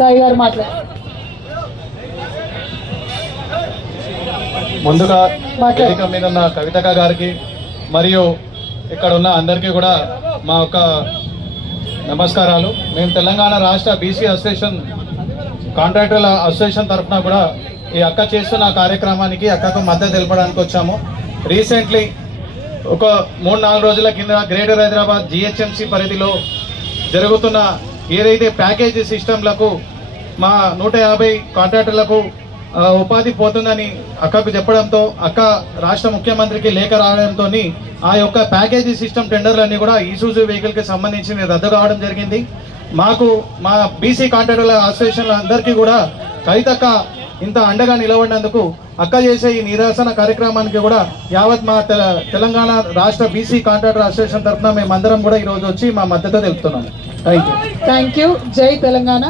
సాయి గారు మాట్లాడారు. ముందుగా వేదిక మీద ఉన్న కవితక్క గారికి మరియు ఇక్కడ ఉన్న అందరికీ కూడా మా యొక్క నమస్కారాలు. మేము తెలంగాణ రాష్ట్ర బీసీ అసోసియేషన్ కాంట్రాక్టర్ల అసోసియేషన్ తరఫున కూడా ఈ అక్క చేస్తున్న కార్యక్రమానికి అక్కకు మద్దతు తెలపడానికి వచ్చాము. రీసెంట్లీ ఒక 3-4 రోజుల కింద గ్రేటర్ హైదరాబాద్ జిహెచ్ఎంసీ పరిధిలో జరుగుతున్న ఏదైతే ప్యాకేజీ సిస్టంలకు మా 150 కాంట్రాక్టర్లకు ఉపాధి పోతుందని అక్కకు చెప్పడంతో అక్క రాష్ట్ర ముఖ్యమంత్రికి లేఖ రావడంతో ఆ యొక్క ప్యాకేజీ సిస్టమ్ టెండర్లన్నీ కూడా ఈసూజు వెహికల్కి సంబంధించి రద్దు కావడం జరిగింది. మాకు మా బీసీ కాంట్రాక్టర్ల అసోసియేషన్ల అందరికీ కూడా కవితక్క ఇంత అండగా నిలబడినందుకు అక్క చేసే ఈ నిరసన కార్యక్రమానికి కూడా యావత్ మా తెలంగాణ రాష్ట్ర బీసీ కాంట్రాక్టర్ అసోసియేషన్ తరఫున మేమందరం కూడా ఈరోజు వచ్చి మా మద్దతు తెలుపుతున్నాము. Thank you. జై తెలంగాణ.